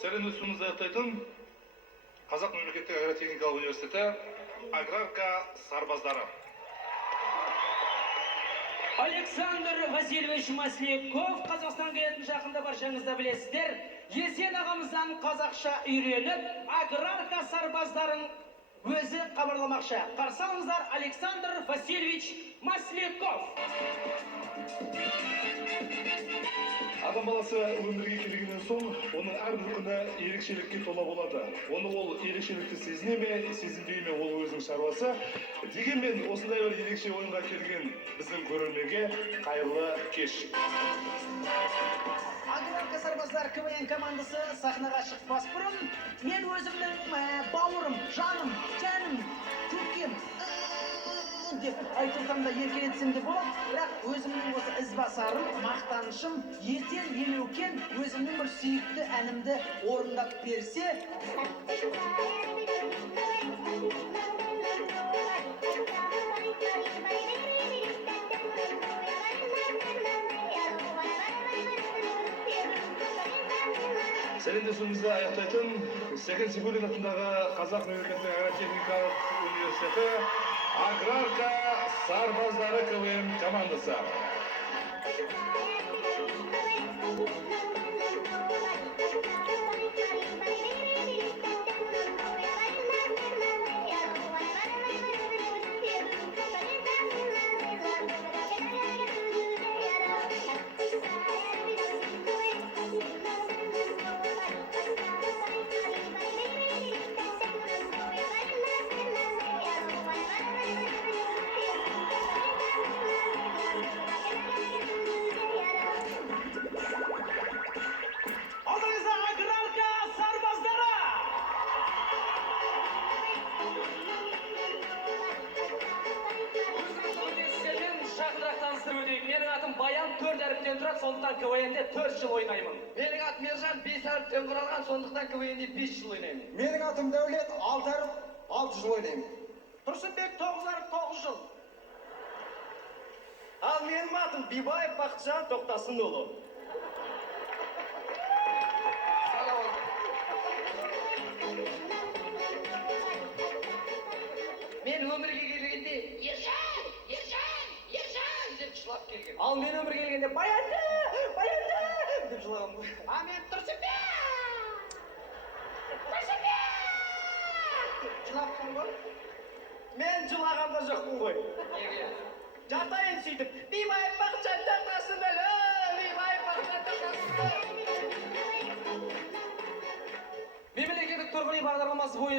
Сәлем өсімізді аяқтайтын Қазақ мемлекеттік агротехникалық университеті аграрка сарбаздары. Александр Васильевич Масляков, Қазақстан келетін жақында баршаңызда білесіздер. Есен ағамыздан қазақша үйреніп, аграрка сарбаздарын өзі хабарламақшы. Қарсы алыңыздар, Александр Васильевич Масляков. Адам баласы өмірге келгеннен соң, оның әрбір күні ерекшелікке тола болады. Оны ол ерекшелікті сезіне ме, сезінбей ме, ол өзінің шаруасы. Дегенмен, осындай бір ерекше ойынға келген біздің көрерменге қайырлы кеш. Аграрка сарбаздар КВН командасы сахнаға шықпас бұрын, мен өзімнің бауырым, жаным, көкем деп айтылсам да еркелетсем де болады, бірақ өзімнің осы ізбасарым, мақтанышым, Есен Елеукен өзімнің бір сүйікті әнімді орындап берсе, Сәлемдесуімізді аяқтайтын Сәкен Сейфуллин атындағы Қазақ мемлекеттік агротехникалық университеті аграрка сарбаздары КВН командасы. Менің атым Баян 4 әріптен тұрады, сондықтан КВН-де 4 жыл ойнаймын. Менің атым Ержан 5 әріптен құралған, сондықтан КВН-де 5 жыл ойнаймын. Менің атым Дәулет 6 әріп 6 жыл ойнаймын. Тұрсынбек 9 әріп 9 жыл. Ал менің атым Бибаев Бақытжан Тоқтасынұлы. Мен өмірге келгенде Ержан деп жылап келгем. Ал мен өмірге келгенде Баянды деп жылағам ғой. А мен Тұрсынбек деп жылаппын ғой. Мен жылаған да жоқпын ғой. Жатайын сөйтіп, Бибаев Бақытжан Тоқтасынұлы, Бибаев Бақытжан Тоқтасынұлы. Мемлекеттік тұрғын үй бағдарламасы бойынша